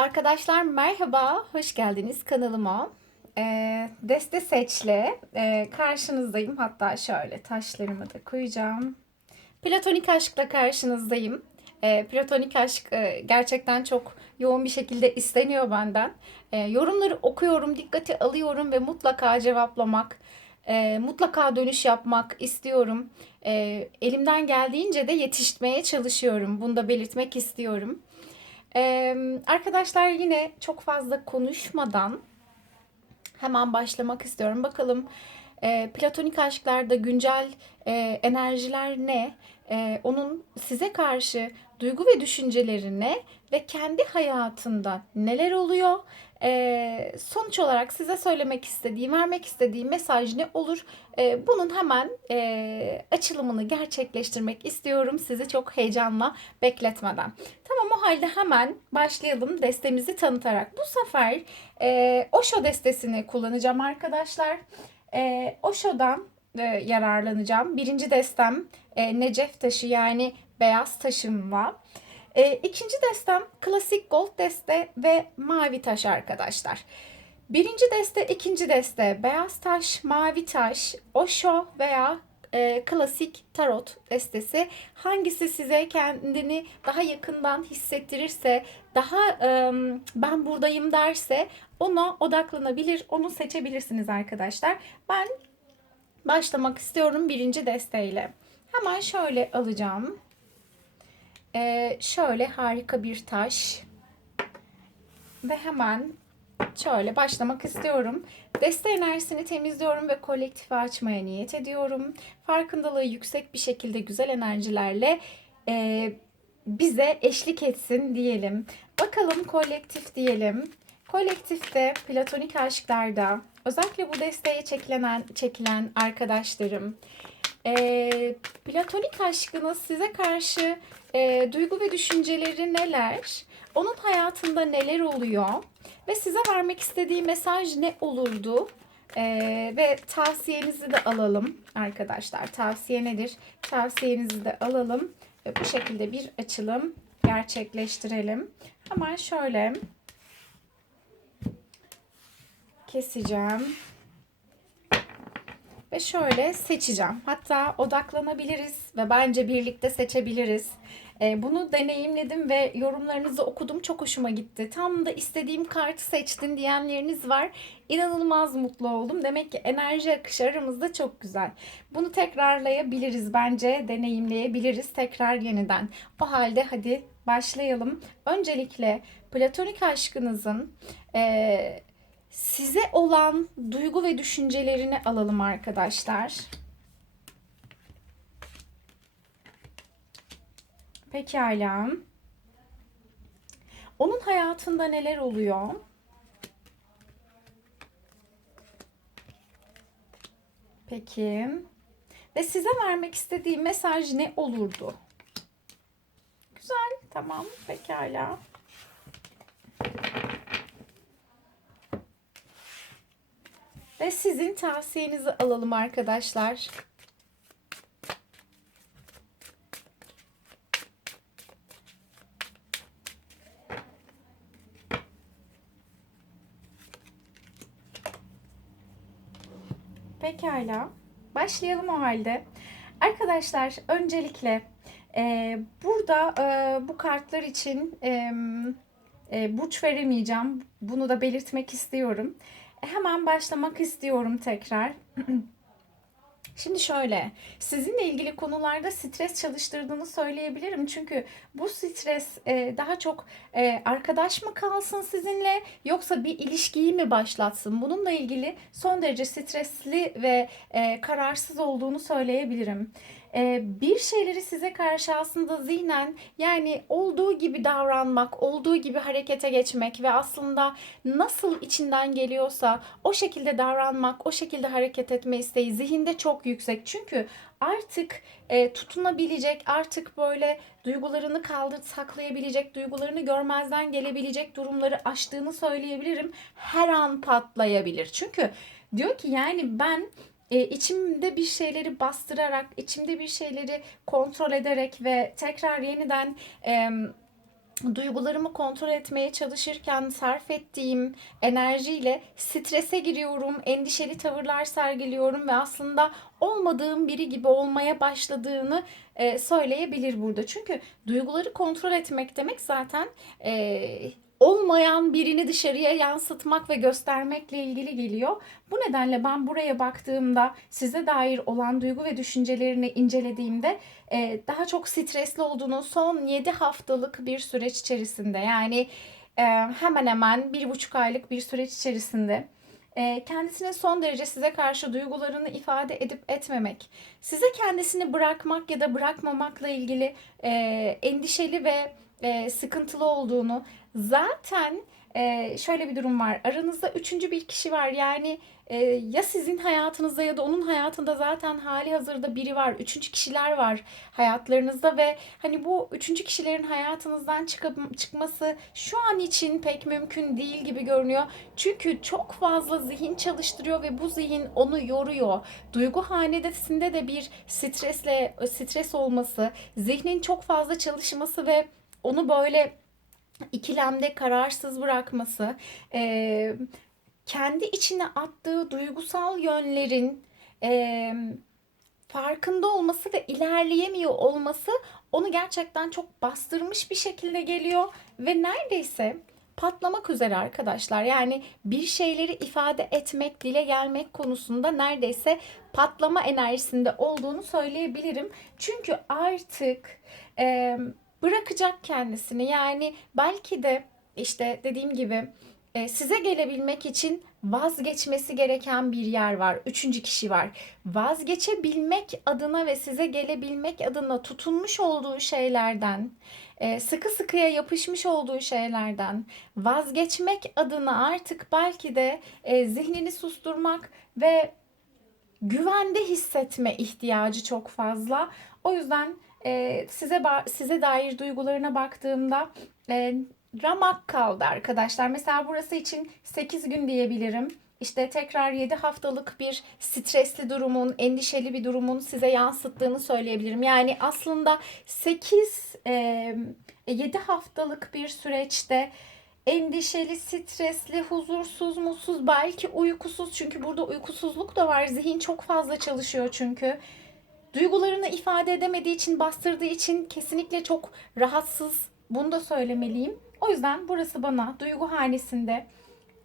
Arkadaşlar merhaba, hoş geldiniz kanalıma. Ee, Deste Seç'le e, karşınızdayım. Hatta şöyle taşlarımı da koyacağım. Platonik aşkla karşınızdayım. Ee, platonik aşk e, gerçekten çok yoğun bir şekilde isteniyor benden. Ee, yorumları okuyorum, dikkate alıyorum ve mutlaka cevaplamak, e, mutlaka dönüş yapmak istiyorum. E, elimden geldiğince de yetişmeye çalışıyorum. Bunu da belirtmek istiyorum. Ee, arkadaşlar yine çok fazla konuşmadan hemen başlamak istiyorum. Bakalım e, platonik aşklarda güncel e, enerjiler ne? E, onun size karşı duygu ve düşünceleri ne? Ve kendi hayatında neler oluyor? E, sonuç olarak size söylemek istediğim, vermek istediğim mesaj ne olur? E, bunun hemen e, açılımını gerçekleştirmek istiyorum. Sizi çok heyecanla bekletmeden. Tamam o halde hemen başlayalım destemizi tanıtarak. Bu sefer e, Osho destesini kullanacağım arkadaşlar. E, Osho'dan e, yararlanacağım. Birinci destem e, Necef taşı yani beyaz taşımla. E, ikinci destem klasik gold deste ve mavi taş arkadaşlar. Birinci deste, ikinci deste beyaz taş, mavi taş, Osho veya e, klasik tarot destesi hangisi size kendini daha yakından hissettirirse, daha e, ben buradayım derse ona odaklanabilir, onu seçebilirsiniz arkadaşlar. Ben başlamak istiyorum birinci desteyle. Hemen şöyle alacağım. E, şöyle harika bir taş. Ve hemen şöyle başlamak istiyorum. Deste enerjisini temizliyorum ve kolektifi açmaya niyet ediyorum. Farkındalığı yüksek bir şekilde güzel enerjilerle e, bize eşlik etsin diyelim. Bakalım kolektif diyelim. Kolektifte platonik aşklarda özellikle bu desteğe çekilen, çekilen arkadaşlarım e, platonik aşkınız size karşı e, duygu ve düşünceleri neler? Onun hayatında neler oluyor? Ve size vermek istediği mesaj ne olurdu? Ee, ve tavsiyenizi de alalım arkadaşlar. Tavsiye nedir? Tavsiyenizi de alalım. Ve bu şekilde bir açılım gerçekleştirelim. Hemen şöyle keseceğim. Ve şöyle seçeceğim. Hatta odaklanabiliriz ve bence birlikte seçebiliriz. E, bunu deneyimledim ve yorumlarınızı okudum. Çok hoşuma gitti. Tam da istediğim kartı seçtin diyenleriniz var. İnanılmaz mutlu oldum. Demek ki enerji akışı aramızda çok güzel. Bunu tekrarlayabiliriz bence. Deneyimleyebiliriz tekrar yeniden. O halde hadi başlayalım. Öncelikle platonik aşkınızın e, size olan duygu ve düşüncelerini alalım arkadaşlar. Pekala. Onun hayatında neler oluyor? Peki. Ve size vermek istediği mesaj ne olurdu? Güzel. Tamam. Pekala. Ve sizin tavsiyenizi alalım arkadaşlar. Pekala. Başlayalım o halde. Arkadaşlar öncelikle e, burada e, bu kartlar için e, e, burç veremeyeceğim. Bunu da belirtmek istiyorum. Hemen başlamak istiyorum tekrar. Şimdi şöyle, sizinle ilgili konularda stres çalıştırdığını söyleyebilirim. Çünkü bu stres e, daha çok e, arkadaş mı kalsın sizinle yoksa bir ilişkiyi mi başlatsın? Bununla ilgili son derece stresli ve e, kararsız olduğunu söyleyebilirim bir şeyleri size karşı aslında zihnen yani olduğu gibi davranmak, olduğu gibi harekete geçmek ve aslında nasıl içinden geliyorsa o şekilde davranmak, o şekilde hareket etme isteği zihinde çok yüksek. Çünkü artık e, tutunabilecek, artık böyle duygularını kaldır saklayabilecek, duygularını görmezden gelebilecek durumları aştığını söyleyebilirim. Her an patlayabilir. Çünkü diyor ki yani ben e, içimde bir şeyleri bastırarak, içimde bir şeyleri kontrol ederek ve tekrar yeniden e, duygularımı kontrol etmeye çalışırken sarf ettiğim enerjiyle strese giriyorum, endişeli tavırlar sergiliyorum ve aslında olmadığım biri gibi olmaya başladığını e, söyleyebilir burada. Çünkü duyguları kontrol etmek demek zaten e, olmayan birini dışarıya yansıtmak ve göstermekle ilgili geliyor. Bu nedenle ben buraya baktığımda size dair olan duygu ve düşüncelerini incelediğimde e, daha çok stresli olduğunu son 7 haftalık bir süreç içerisinde yani e, hemen hemen bir buçuk aylık bir süreç içerisinde e, kendisine son derece size karşı duygularını ifade edip etmemek, size kendisini bırakmak ya da bırakmamakla ilgili e, endişeli ve e, sıkıntılı olduğunu zaten e, şöyle bir durum var. Aranızda üçüncü bir kişi var. Yani e, ya sizin hayatınızda ya da onun hayatında zaten hali hazırda biri var. Üçüncü kişiler var hayatlarınızda ve hani bu üçüncü kişilerin hayatınızdan çıkıp, çıkması şu an için pek mümkün değil gibi görünüyor. Çünkü çok fazla zihin çalıştırıyor ve bu zihin onu yoruyor. Duygu hanesinde de bir stresle stres olması, zihnin çok fazla çalışması ve onu böyle ikilemde kararsız bırakması, e, kendi içine attığı duygusal yönlerin e, farkında olması ve ilerleyemiyor olması onu gerçekten çok bastırmış bir şekilde geliyor ve neredeyse patlamak üzere arkadaşlar. Yani bir şeyleri ifade etmek, dile gelmek konusunda neredeyse patlama enerjisinde olduğunu söyleyebilirim. Çünkü artık e, bırakacak kendisini. Yani belki de işte dediğim gibi e, size gelebilmek için vazgeçmesi gereken bir yer var. Üçüncü kişi var. Vazgeçebilmek adına ve size gelebilmek adına tutunmuş olduğu şeylerden, e, sıkı sıkıya yapışmış olduğu şeylerden vazgeçmek adına artık belki de e, zihnini susturmak ve güvende hissetme ihtiyacı çok fazla. O yüzden e, size size dair duygularına baktığımda e, ramak kaldı arkadaşlar. Mesela burası için 8 gün diyebilirim. İşte tekrar 7 haftalık bir stresli durumun, endişeli bir durumun size yansıttığını söyleyebilirim. Yani aslında 8 e, 7 haftalık bir süreçte endişeli, stresli, huzursuz, mutsuz, belki uykusuz. Çünkü burada uykusuzluk da var. Zihin çok fazla çalışıyor çünkü. Duygularını ifade edemediği için, bastırdığı için kesinlikle çok rahatsız. Bunu da söylemeliyim. O yüzden burası bana duygu hanesinde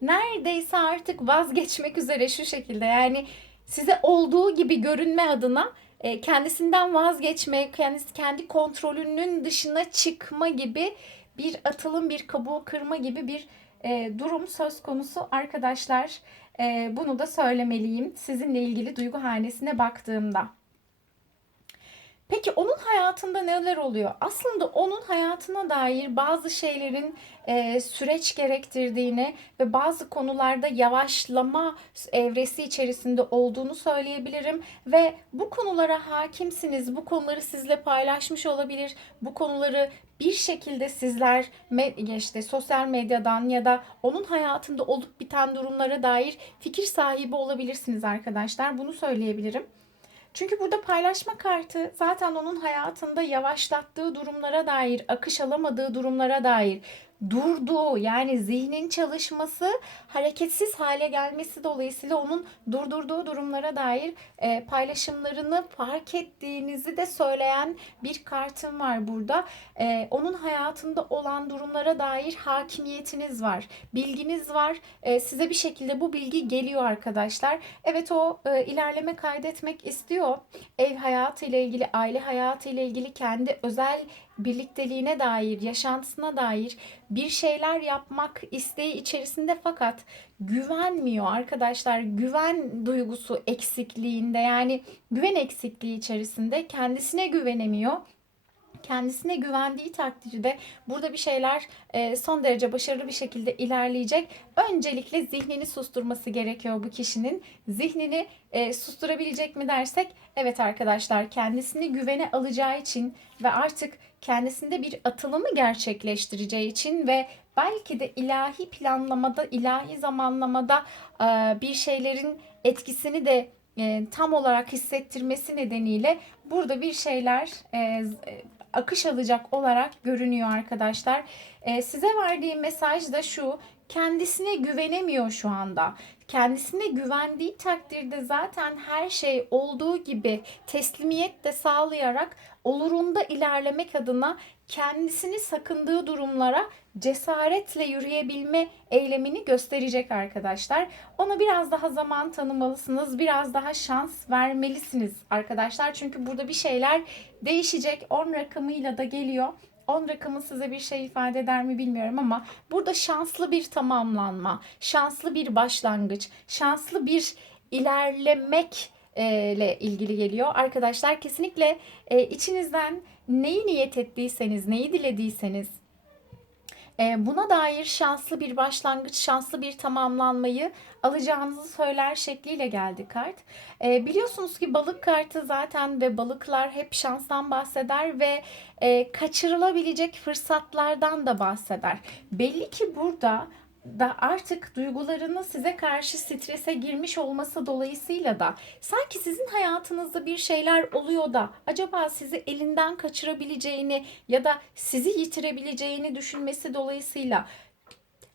neredeyse artık vazgeçmek üzere şu şekilde. Yani size olduğu gibi görünme adına e, kendisinden vazgeçme, kendisi kendi kontrolünün dışına çıkma gibi bir atılım, bir kabuğu kırma gibi bir e, durum söz konusu arkadaşlar. E, bunu da söylemeliyim sizinle ilgili duygu hanesine baktığımda. Peki onun hayatında neler oluyor? Aslında onun hayatına dair bazı şeylerin e, süreç gerektirdiğini ve bazı konularda yavaşlama evresi içerisinde olduğunu söyleyebilirim ve bu konulara hakimsiniz. Bu konuları sizle paylaşmış olabilir. Bu konuları bir şekilde sizler işte sosyal medyadan ya da onun hayatında olup biten durumlara dair fikir sahibi olabilirsiniz arkadaşlar. Bunu söyleyebilirim. Çünkü burada paylaşma kartı zaten onun hayatında yavaşlattığı durumlara dair, akış alamadığı durumlara dair, durduğu yani zihnin çalışması hareketsiz hale gelmesi dolayısıyla onun durdurduğu durumlara dair e, paylaşımlarını fark ettiğinizi de söyleyen bir kartım var burada. E, onun hayatında olan durumlara dair hakimiyetiniz var, bilginiz var. E, size bir şekilde bu bilgi geliyor arkadaşlar. Evet o e, ilerleme kaydetmek istiyor. Ev hayatı ile ilgili, aile hayatı ile ilgili kendi özel birlikteliğine dair, yaşantısına dair bir şeyler yapmak isteği içerisinde fakat güvenmiyor arkadaşlar. Güven duygusu eksikliğinde yani güven eksikliği içerisinde kendisine güvenemiyor kendisine güvendiği takdirde burada bir şeyler e, son derece başarılı bir şekilde ilerleyecek. Öncelikle zihnini susturması gerekiyor bu kişinin. Zihnini e, susturabilecek mi dersek evet arkadaşlar kendisini güvene alacağı için ve artık kendisinde bir atılımı gerçekleştireceği için ve belki de ilahi planlamada, ilahi zamanlamada e, bir şeylerin etkisini de tam olarak hissettirmesi nedeniyle burada bir şeyler akış alacak olarak görünüyor arkadaşlar. E, size verdiğim mesaj da şu. Kendisine güvenemiyor şu anda. Kendisine güvendiği takdirde zaten her şey olduğu gibi teslimiyet de sağlayarak olurunda ilerlemek adına kendisini sakındığı durumlara cesaretle yürüyebilme eylemini gösterecek arkadaşlar. Ona biraz daha zaman tanımalısınız, biraz daha şans vermelisiniz arkadaşlar. Çünkü burada bir şeyler değişecek. 10 rakamıyla da geliyor. 10 rakamı size bir şey ifade eder mi bilmiyorum ama burada şanslı bir tamamlanma, şanslı bir başlangıç, şanslı bir ilerlemek ile ilgili geliyor. Arkadaşlar kesinlikle e, içinizden neyi niyet ettiyseniz, neyi dilediyseniz e, buna dair şanslı bir başlangıç, şanslı bir tamamlanmayı alacağınızı söyler şekliyle geldi kart. E, biliyorsunuz ki balık kartı zaten ve balıklar hep şanstan bahseder ve e, kaçırılabilecek fırsatlardan da bahseder. Belli ki burada da artık duygularının size karşı strese girmiş olması dolayısıyla da sanki sizin hayatınızda bir şeyler oluyor da acaba sizi elinden kaçırabileceğini ya da sizi yitirebileceğini düşünmesi dolayısıyla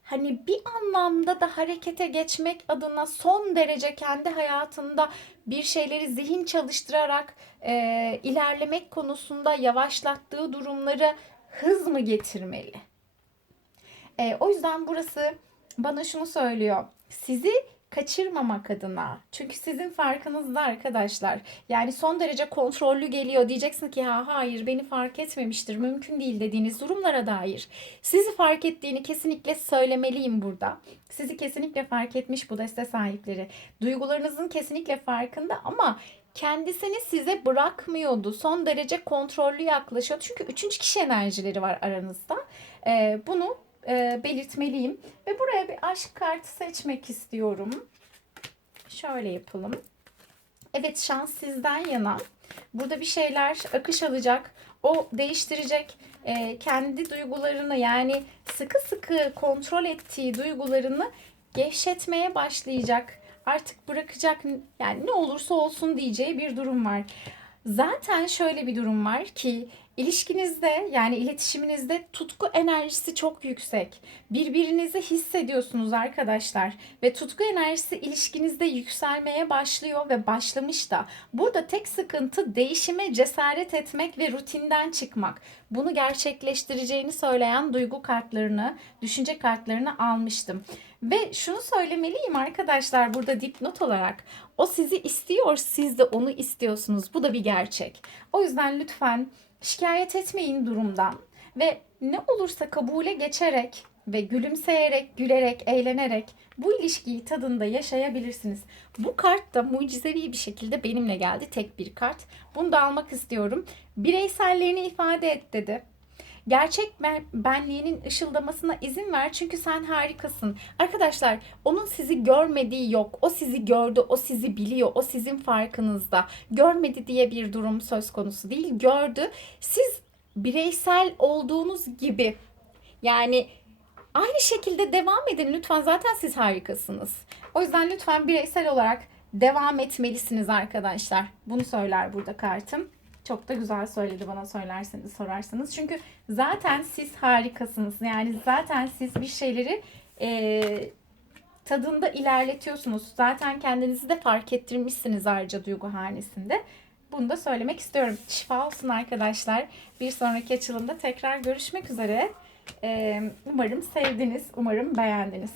hani bir anlamda da harekete geçmek adına son derece kendi hayatında bir şeyleri zihin çalıştırarak e, ilerlemek konusunda yavaşlattığı durumları hız mı getirmeli? E, o yüzden burası bana şunu söylüyor. Sizi kaçırmamak adına. Çünkü sizin farkınızda arkadaşlar. Yani son derece kontrollü geliyor. Diyeceksin ki ha hayır beni fark etmemiştir. Mümkün değil dediğiniz durumlara dair. Sizi fark ettiğini kesinlikle söylemeliyim burada. Sizi kesinlikle fark etmiş bu deste sahipleri. Duygularınızın kesinlikle farkında ama kendisini size bırakmıyordu. Son derece kontrollü yaklaşıyor. Çünkü üçüncü kişi enerjileri var aranızda. Ee, bunu e, belirtmeliyim. Ve buraya bir aşk kartı seçmek istiyorum. Şöyle yapalım. Evet şans sizden yana. Burada bir şeyler akış alacak. O değiştirecek e, kendi duygularını yani sıkı sıkı kontrol ettiği duygularını gevşetmeye başlayacak. Artık bırakacak yani ne olursa olsun diyeceği bir durum var. Zaten şöyle bir durum var ki İlişkinizde yani iletişiminizde tutku enerjisi çok yüksek. Birbirinizi hissediyorsunuz arkadaşlar ve tutku enerjisi ilişkinizde yükselmeye başlıyor ve başlamış da. Burada tek sıkıntı değişime cesaret etmek ve rutinden çıkmak. Bunu gerçekleştireceğini söyleyen duygu kartlarını, düşünce kartlarını almıştım. Ve şunu söylemeliyim arkadaşlar burada dipnot olarak. O sizi istiyor, siz de onu istiyorsunuz. Bu da bir gerçek. O yüzden lütfen Şikayet etmeyin durumdan ve ne olursa kabule geçerek ve gülümseyerek, gülerek, eğlenerek bu ilişkiyi tadında yaşayabilirsiniz. Bu kart da mucizevi bir şekilde benimle geldi. Tek bir kart. Bunu da almak istiyorum. Bireyselliğini ifade et dedi. Gerçek ben, benliğinin ışıldamasına izin ver çünkü sen harikasın. Arkadaşlar onun sizi görmediği yok. O sizi gördü, o sizi biliyor, o sizin farkınızda. Görmedi diye bir durum söz konusu değil. Gördü. Siz bireysel olduğunuz gibi yani aynı şekilde devam edin lütfen. Zaten siz harikasınız. O yüzden lütfen bireysel olarak devam etmelisiniz arkadaşlar. Bunu söyler burada kartım. Çok da güzel söyledi bana söylerseniz sorarsanız. Çünkü zaten siz harikasınız. Yani zaten siz bir şeyleri e, tadında ilerletiyorsunuz. Zaten kendinizi de fark ettirmişsiniz ayrıca duygu hanesinde. Bunu da söylemek istiyorum. Şifa olsun arkadaşlar. Bir sonraki açılımda tekrar görüşmek üzere. Ee, umarım sevdiniz. Umarım beğendiniz.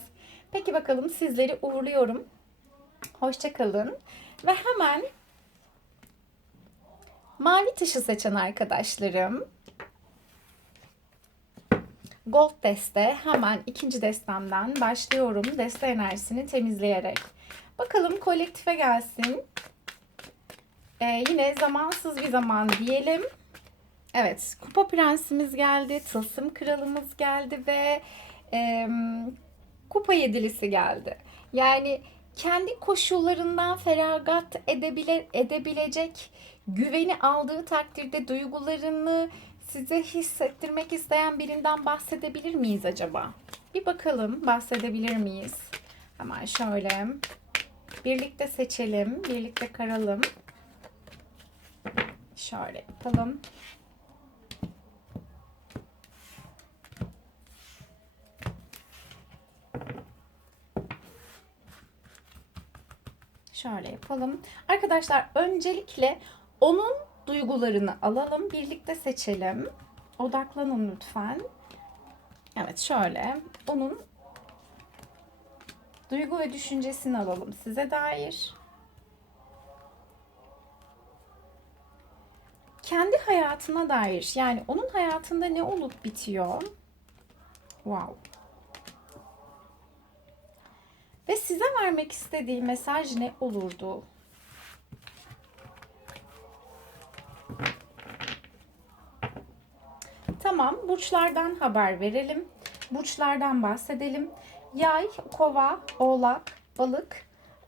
Peki bakalım sizleri uğurluyorum. Hoşçakalın. Ve hemen Mavi taşı seçen arkadaşlarım Gold deste hemen ikinci destemden başlıyorum. Deste enerjisini temizleyerek. Bakalım kolektife gelsin. Ee, yine zamansız bir zaman diyelim. Evet, kupa prensimiz geldi, tılsım kralımız geldi ve e, kupa yedilisi geldi. Yani kendi koşullarından feragat edebile, edebilecek güveni aldığı takdirde duygularını size hissettirmek isteyen birinden bahsedebilir miyiz acaba? Bir bakalım bahsedebilir miyiz? Hemen şöyle birlikte seçelim, birlikte karalım. Şöyle yapalım. Şöyle yapalım. Arkadaşlar öncelikle onun duygularını alalım. Birlikte seçelim. Odaklanın lütfen. Evet şöyle. Onun duygu ve düşüncesini alalım size dair. Kendi hayatına dair yani onun hayatında ne olup bitiyor? Wow. Ve size vermek istediği mesaj ne olurdu? Tamam, burçlardan haber verelim. Burçlardan bahsedelim. Yay, kova, oğlak, balık,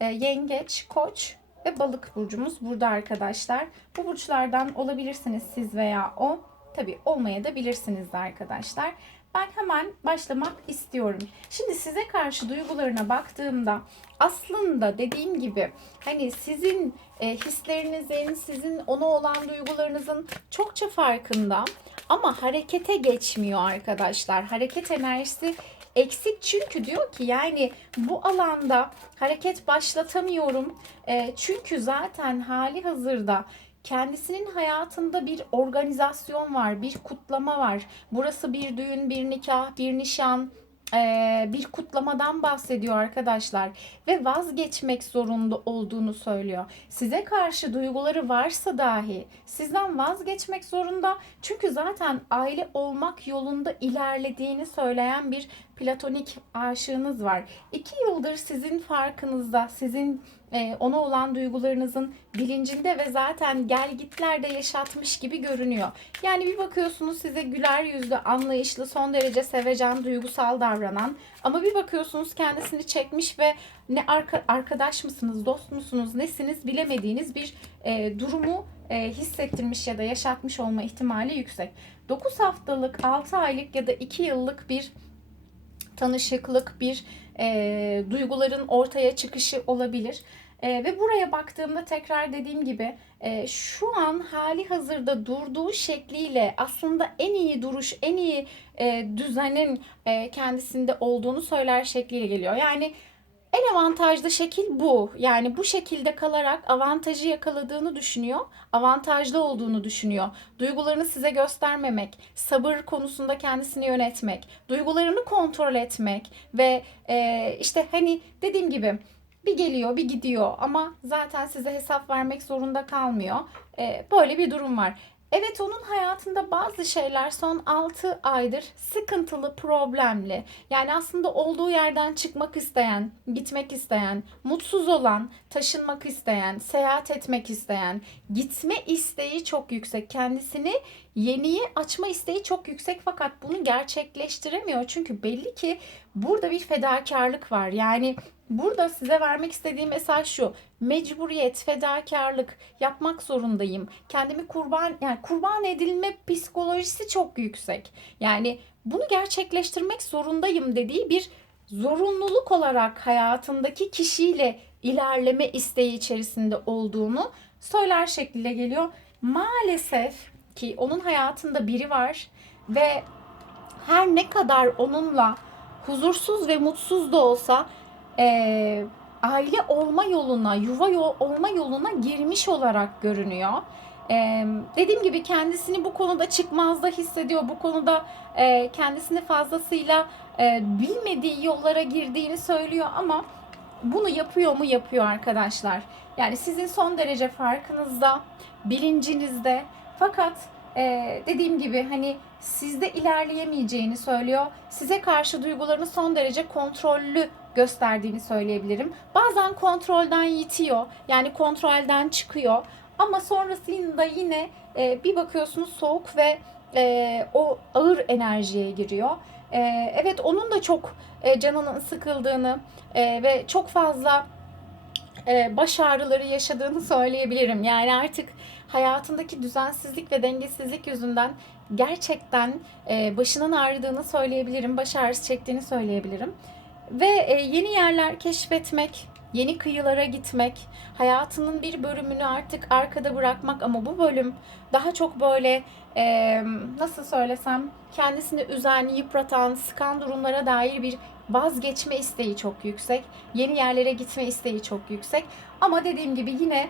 e, yengeç, koç ve balık burcumuz burada arkadaşlar. Bu burçlardan olabilirsiniz siz veya o. Tabi olmaya da bilirsiniz de arkadaşlar. Ben hemen başlamak istiyorum. Şimdi size karşı duygularına baktığımda aslında dediğim gibi hani sizin e, hislerinizin, sizin ona olan duygularınızın çokça farkında ama harekete geçmiyor arkadaşlar. Hareket enerjisi eksik çünkü diyor ki yani bu alanda hareket başlatamıyorum. E, çünkü zaten hali hazırda kendisinin hayatında bir organizasyon var, bir kutlama var. Burası bir düğün, bir nikah, bir nişan, eee, bir kutlamadan bahsediyor arkadaşlar ve vazgeçmek zorunda olduğunu söylüyor. Size karşı duyguları varsa dahi sizden vazgeçmek zorunda. Çünkü zaten aile olmak yolunda ilerlediğini söyleyen bir platonik aşığınız var. İki yıldır sizin farkınızda, sizin e, ona olan duygularınızın bilincinde ve zaten gel gitlerde yaşatmış gibi görünüyor. Yani bir bakıyorsunuz size güler yüzlü, anlayışlı, son derece sevecen, duygusal davranan ama bir bakıyorsunuz kendisini çekmiş ve ne arka, arkadaş mısınız, dost musunuz, nesiniz bilemediğiniz bir e, durumu e, hissettirmiş ya da yaşatmış olma ihtimali yüksek. 9 haftalık, 6 aylık ya da 2 yıllık bir tanışıklık, bir e, duyguların ortaya çıkışı olabilir. E, ve buraya baktığımda tekrar dediğim gibi e, şu an hali hazırda durduğu şekliyle aslında en iyi duruş, en iyi e, düzenin e, kendisinde olduğunu söyler şekliyle geliyor. Yani en avantajlı şekil bu. Yani bu şekilde kalarak avantajı yakaladığını düşünüyor. Avantajlı olduğunu düşünüyor. Duygularını size göstermemek, sabır konusunda kendisini yönetmek, duygularını kontrol etmek ve e, işte hani dediğim gibi bir geliyor bir gidiyor ama zaten size hesap vermek zorunda kalmıyor. E, böyle bir durum var. Evet onun hayatında bazı şeyler son 6 aydır sıkıntılı, problemli. Yani aslında olduğu yerden çıkmak isteyen, gitmek isteyen, mutsuz olan, taşınmak isteyen, seyahat etmek isteyen, gitme isteği çok yüksek. Kendisini yeniye açma isteği çok yüksek fakat bunu gerçekleştiremiyor. Çünkü belli ki burada bir fedakarlık var. Yani Burada size vermek istediğim mesaj şu. Mecburiyet, fedakarlık yapmak zorundayım. Kendimi kurban yani kurban edilme psikolojisi çok yüksek. Yani bunu gerçekleştirmek zorundayım dediği bir zorunluluk olarak hayatındaki kişiyle ilerleme isteği içerisinde olduğunu söyler şekliyle geliyor. Maalesef ki onun hayatında biri var ve her ne kadar onunla huzursuz ve mutsuz da olsa e, aile olma yoluna, yuva yol, olma yoluna girmiş olarak görünüyor. E, dediğim gibi kendisini bu konuda çıkmazda hissediyor. Bu konuda e, kendisini fazlasıyla e, bilmediği yollara girdiğini söylüyor ama bunu yapıyor mu? Yapıyor arkadaşlar. Yani sizin son derece farkınızda, bilincinizde. Fakat e, dediğim gibi hani sizde ilerleyemeyeceğini söylüyor. Size karşı duygularını son derece kontrollü gösterdiğini söyleyebilirim. Bazen kontrolden yitiyor. Yani kontrolden çıkıyor. Ama sonrasında yine e, bir bakıyorsunuz soğuk ve e, o ağır enerjiye giriyor. E, evet onun da çok e, canının sıkıldığını e, ve çok fazla e, baş ağrıları yaşadığını söyleyebilirim. Yani artık hayatındaki düzensizlik ve dengesizlik yüzünden gerçekten e, başının ağrıdığını söyleyebilirim. Baş ağrısı çektiğini söyleyebilirim. Ve e, yeni yerler keşfetmek, yeni kıyılara gitmek, hayatının bir bölümünü artık arkada bırakmak ama bu bölüm daha çok böyle e, nasıl söylesem kendisini üzen, yıpratan, sıkan durumlara dair bir vazgeçme isteği çok yüksek. Yeni yerlere gitme isteği çok yüksek. Ama dediğim gibi yine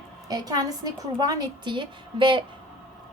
kendisini kurban ettiği ve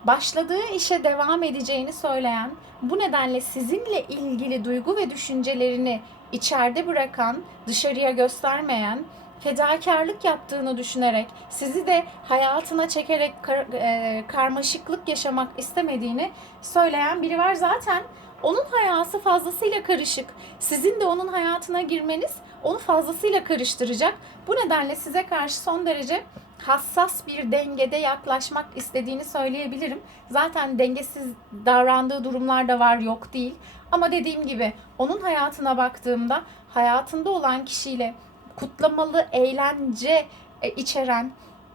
başladığı işe devam edeceğini söyleyen, bu nedenle sizinle ilgili duygu ve düşüncelerini içeride bırakan, dışarıya göstermeyen, fedakarlık yaptığını düşünerek, sizi de hayatına çekerek kar- e, karmaşıklık yaşamak istemediğini söyleyen biri var. Zaten onun hayatı fazlasıyla karışık. Sizin de onun hayatına girmeniz onu fazlasıyla karıştıracak. Bu nedenle size karşı son derece hassas bir dengede yaklaşmak istediğini söyleyebilirim. Zaten dengesiz davrandığı durumlar da var yok değil. Ama dediğim gibi onun hayatına baktığımda hayatında olan kişiyle kutlamalı eğlence e, içeren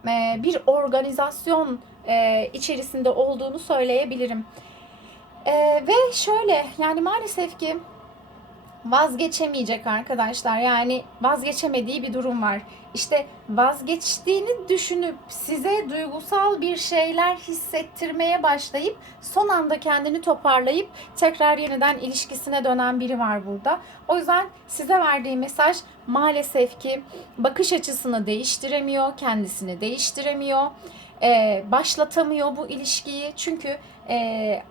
e, bir organizasyon e, içerisinde olduğunu söyleyebilirim. Ve şöyle yani maalesef ki vazgeçemeyecek arkadaşlar. Yani vazgeçemediği bir durum var. İşte vazgeçtiğini düşünüp size duygusal bir şeyler hissettirmeye başlayıp son anda kendini toparlayıp tekrar yeniden ilişkisine dönen biri var burada. O yüzden size verdiği mesaj maalesef ki bakış açısını değiştiremiyor, kendisini değiştiremiyor, başlatamıyor bu ilişkiyi. Çünkü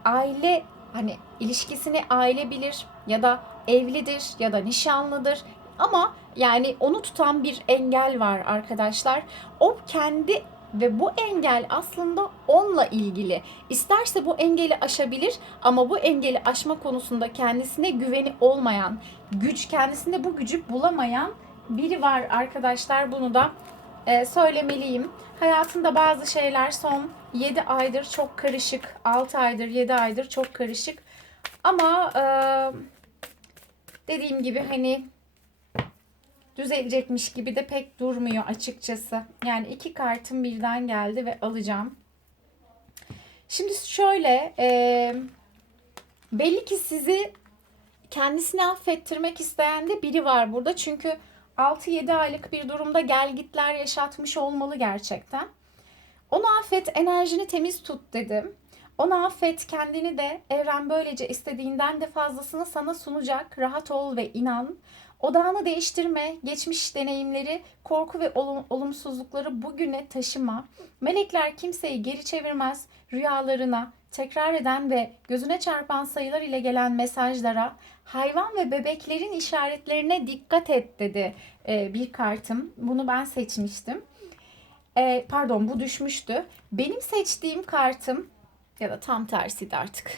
aile hani ilişkisini aile bilir ya da evlidir ya da nişanlıdır ama yani onu tutan bir engel var arkadaşlar. O kendi ve bu engel aslında onunla ilgili. İsterse bu engeli aşabilir ama bu engeli aşma konusunda kendisine güveni olmayan, güç kendisinde bu gücü bulamayan biri var arkadaşlar. Bunu da e, söylemeliyim. Hayatında bazı şeyler son 7 aydır çok karışık, 6 aydır, 7 aydır çok karışık. Ama e, dediğim gibi hani düzelecekmiş gibi de pek durmuyor açıkçası. Yani iki kartım birden geldi ve alacağım. Şimdi şöyle e, belli ki sizi kendisini affettirmek isteyen de biri var burada. Çünkü 6-7 aylık bir durumda gelgitler yaşatmış olmalı gerçekten. Onu affet, enerjini temiz tut dedim. Onu affet, kendini de evren böylece istediğinden de fazlasını sana sunacak. Rahat ol ve inan. Odağını değiştirme, geçmiş deneyimleri, korku ve olum- olumsuzlukları bugüne taşıma. Melekler kimseyi geri çevirmez. Rüyalarına, tekrar eden ve gözüne çarpan sayılar ile gelen mesajlara, hayvan ve bebeklerin işaretlerine dikkat et dedi bir kartım. Bunu ben seçmiştim. Ee, pardon bu düşmüştü. Benim seçtiğim kartım ya da tam tersiydi artık.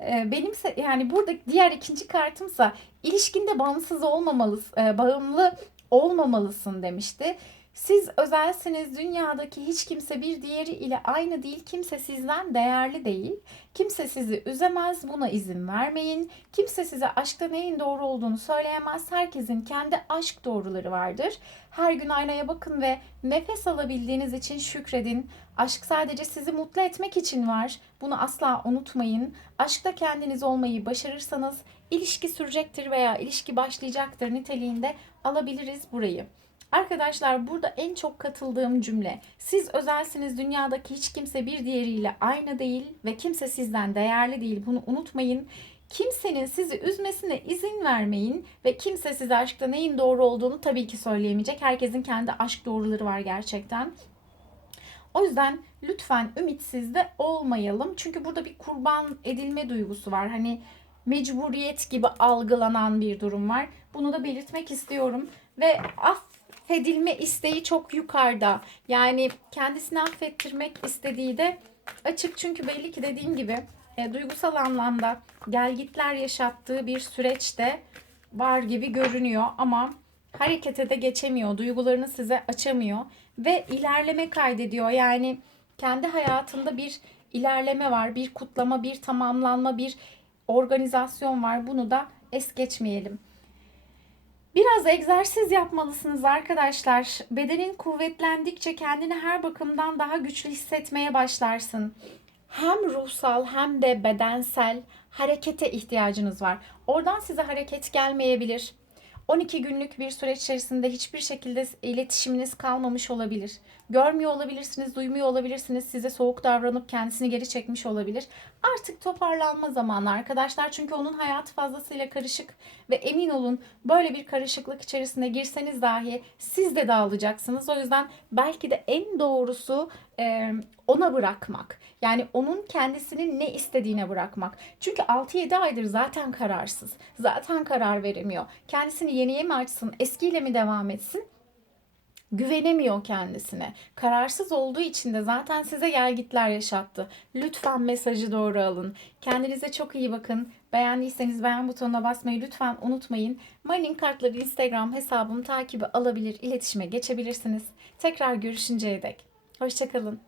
Ee, benim yani burada diğer ikinci kartımsa ilişkinde bağımsız olmamalısın, e, bağımlı olmamalısın demişti. Siz özelsiniz. Dünyadaki hiç kimse bir diğeri ile aynı değil. Kimse sizden değerli değil. Kimse sizi üzemez. Buna izin vermeyin. Kimse size aşkta neyin doğru olduğunu söyleyemez. Herkesin kendi aşk doğruları vardır. Her gün aynaya bakın ve nefes alabildiğiniz için şükredin. Aşk sadece sizi mutlu etmek için var. Bunu asla unutmayın. Aşkta kendiniz olmayı başarırsanız ilişki sürecektir veya ilişki başlayacaktır niteliğinde alabiliriz burayı. Arkadaşlar burada en çok katıldığım cümle siz özelsiniz dünyadaki hiç kimse bir diğeriyle aynı değil ve kimse sizden değerli değil bunu unutmayın. Kimsenin sizi üzmesine izin vermeyin ve kimse size aşkta neyin doğru olduğunu tabii ki söyleyemeyecek. Herkesin kendi aşk doğruları var gerçekten. O yüzden lütfen ümitsiz de olmayalım. Çünkü burada bir kurban edilme duygusu var. Hani mecburiyet gibi algılanan bir durum var. Bunu da belirtmek istiyorum. Ve affedilme isteği çok yukarıda. Yani kendisini affettirmek istediği de açık. Çünkü belli ki dediğim gibi e, duygusal anlamda gelgitler yaşattığı bir süreçte var gibi görünüyor. Ama harekete de geçemiyor. Duygularını size açamıyor. Ve ilerleme kaydediyor. Yani kendi hayatında bir ilerleme var. Bir kutlama, bir tamamlanma, bir organizasyon var. Bunu da es geçmeyelim. Biraz egzersiz yapmalısınız arkadaşlar. Bedenin kuvvetlendikçe kendini her bakımdan daha güçlü hissetmeye başlarsın. Hem ruhsal hem de bedensel harekete ihtiyacınız var. Oradan size hareket gelmeyebilir. 12 günlük bir süreç içerisinde hiçbir şekilde iletişiminiz kalmamış olabilir. Görmüyor olabilirsiniz, duymuyor olabilirsiniz. Size soğuk davranıp kendisini geri çekmiş olabilir. Artık toparlanma zamanı arkadaşlar. Çünkü onun hayatı fazlasıyla karışık ve emin olun böyle bir karışıklık içerisine girseniz dahi siz de dağılacaksınız. O yüzden belki de en doğrusu ona bırakmak. Yani onun kendisinin ne istediğine bırakmak. Çünkü 6-7 aydır zaten kararsız. Zaten karar veremiyor. Kendisini yeniye mi açsın, eskiyle mi devam etsin? güvenemiyor kendisine. Kararsız olduğu için de zaten size gelgitler yaşattı. Lütfen mesajı doğru alın. Kendinize çok iyi bakın. Beğendiyseniz beğen butonuna basmayı lütfen unutmayın. Marinin kartları Instagram hesabımı takibi alabilir, iletişime geçebilirsiniz. Tekrar görüşünceye dek. Hoşçakalın.